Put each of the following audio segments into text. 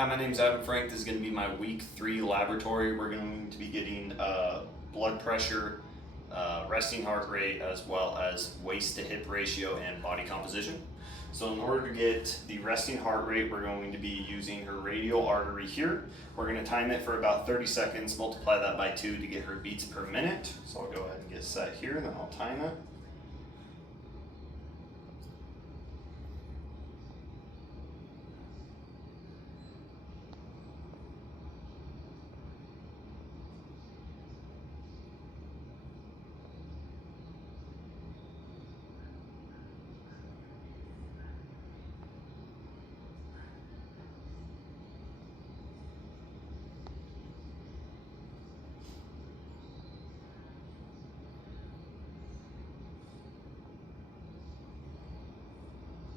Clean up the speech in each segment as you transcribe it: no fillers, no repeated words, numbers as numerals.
Hi, my name's Adam Frank. This is going to be my week 3 laboratory. We're going to be getting blood pressure, resting heart rate, as well as waist to hip ratio and body composition. So in order to get the resting heart rate, we're going to be using her radial artery here. We're going to time it for about 30 seconds, multiply that by 2 to get her beats per minute. So I'll go ahead and get set here, and then I'll time it.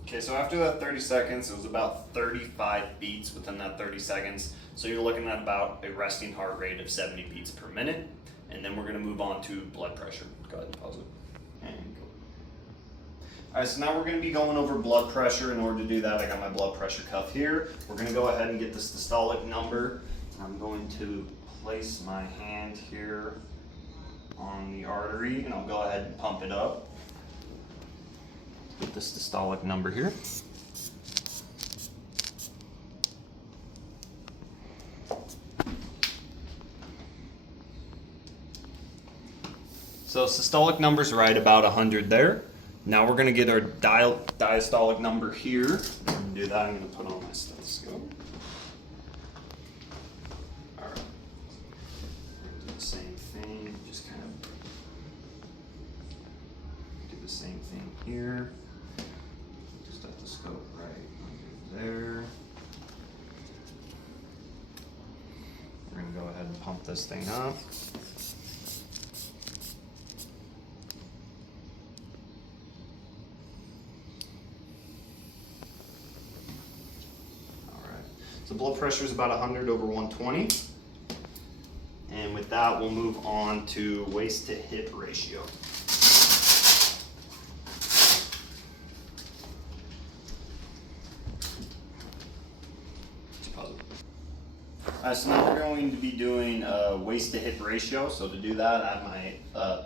Okay, so after that 30 seconds, it was about 35 beats within that 30 seconds. So you're looking at about a resting heart rate of 70 beats per minute. And then we're gonna move on to blood pressure. Go ahead and pause it. And go. All right, so now we're gonna be going over blood pressure. In order to do that, I got my blood pressure cuff here. We're gonna go ahead and get the systolic number. I'm going to place my hand here on the artery, and I'll go ahead and pump it up. Get the systolic number here. So systolic number's right about 100 there. Now we're gonna get our diastolic number here. To do that, I'm gonna put on my stethoscope. All right. We're gonna do the same thing. Just kind of do the same thing here. Stethoscope right under there. We're gonna go ahead and pump this thing up. Alright, so blood pressure is about 100 over 120. And with that, we'll move on to waist to hip ratio. So now we're going to be doing waist to hip ratio. So to do that, I have my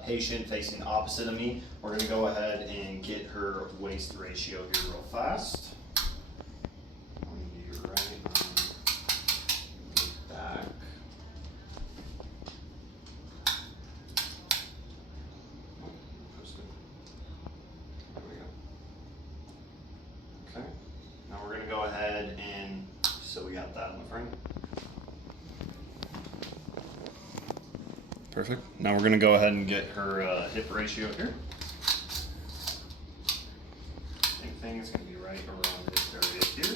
patient facing opposite of me. We're going to go ahead and get her waist ratio here real fast. I'm going to do right on back. There we go. Okay. Now we're going to go ahead and, so we got that in the frame. Perfect. Now we're going to go ahead and get her hip ratio here. Same thing, it's going to be right around this area here.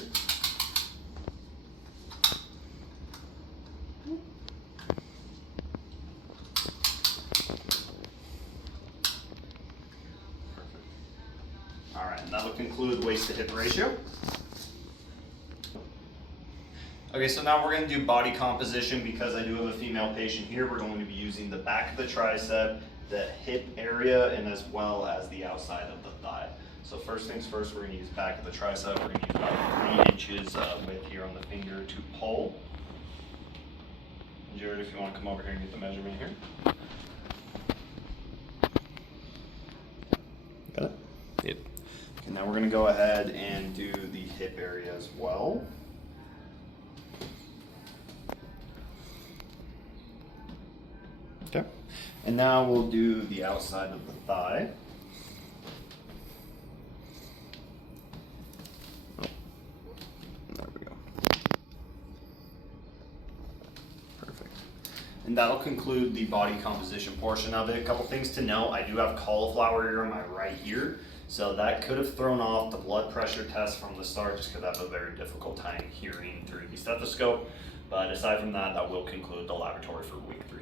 Perfect. All right, and that will conclude waist to hip ratio. Okay, so now we're going to do body composition. Because I do have a female patient here, we're going to be using the back of the tricep, the hip area, and as well as the outside of the thigh. So first things first, we're going to use back of the tricep. We're going to use about 3 inches width here on the finger to pull. Jared, if you want to come over here and get the measurement here. Got it? Yep. And now we're going to go ahead and do the hip area as well. Okay, and now we'll do the outside of the thigh. Oh, there we go. Perfect. And that'll conclude the body composition portion of it. A couple things to know: I do have cauliflower ear on my right ear, so that could have thrown off the blood pressure test from the start, just because I have a very difficult time hearing through the stethoscope. But aside from that, that will conclude the laboratory for week 3.